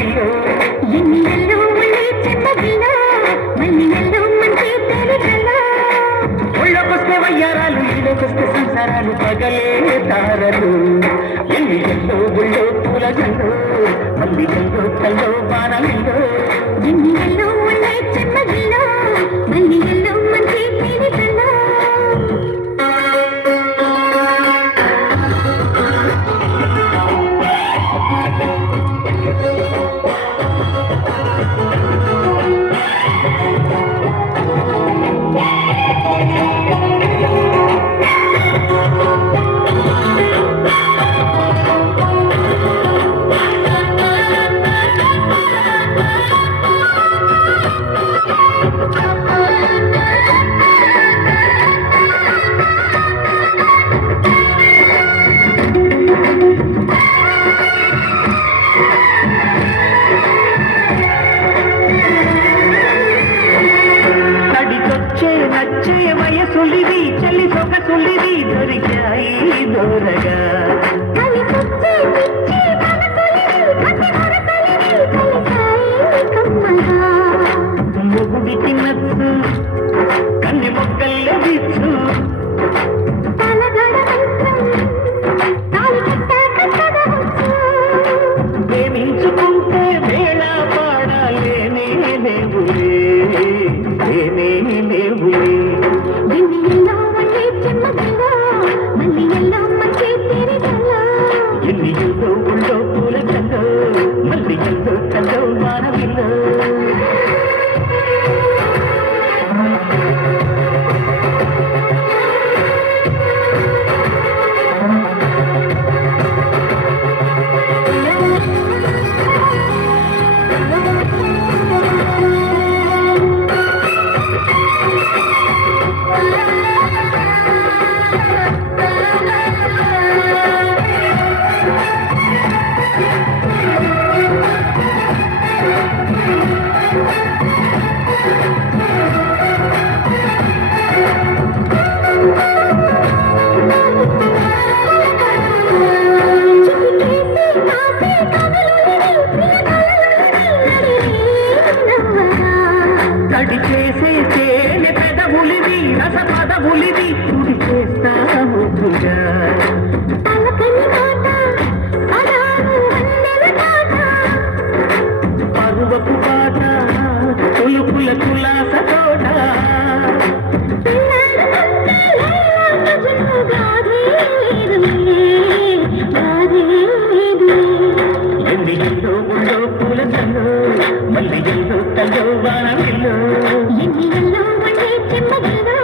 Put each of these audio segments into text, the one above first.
వానవిల్లు ఎన్నెల్లో ఉండే చెమ్మగిల్లో మల్లెల్లో మంచి తెరగల్లో ఒళ్ళకొస్తే వయ్యారాలు ఇళ్ళకొస్తే సంసారాలు పగలే తారలు ఎన్నికల్లో ఒళ్ళో పూల జల్లు మల్లికల్లో కల్లో వానవిల్లు ఎన్నెల్లో ఉండే చెమ్మగిల్లో మల్లెల్లో మంచి తెరగల్లో నచ్చే వయసులివి చలి సొగసులివి దొరికాయి దూరగా కలిసొచ్చే పిచ్చి మనసులివి కసి మరసలివి కలిసాయి కమ్మగా మొగుడికి నచ్చు కన్ని మొక్కల్లే విచ్చు తలగడ మంత్రం తాళి కట్టాక చదవచ్చు ప్రేమించుకుంటే వేళ పాడాలేనే దేవుడే లేనే దేవుడే ఎన్నెల్లో ఉండే చెమ్మగిల్లో మల్లెల్లో మంచి తెరగల్లో ఎన్నికల్లో ఉళ్ళో పూల కల్లో మల్లికల్లో కల్లో వానవిల్లో తడి చేసే తేనె పెదవులిది రస పదవులిది తుడి చేస్తా ముద్దుగా పరువపు పాట తులుపుల కులాస తోట ఎన్నికల్లో ఉండో పూల కల్లో మల్లికల్లో కల్లో వానవిల్లో ఎన్నెల్లో ఉండే చెమ్మగిల్లో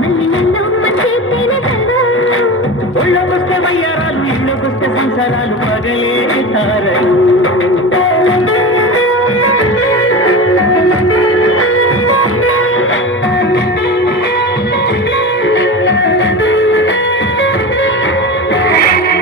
మల్లెల్లో మంచి తెరగల్లో ఒళ్ళకొస్తే వయ్యారాలు ఇళ్ళకొస్తే సంసారాలు పగలే తారలు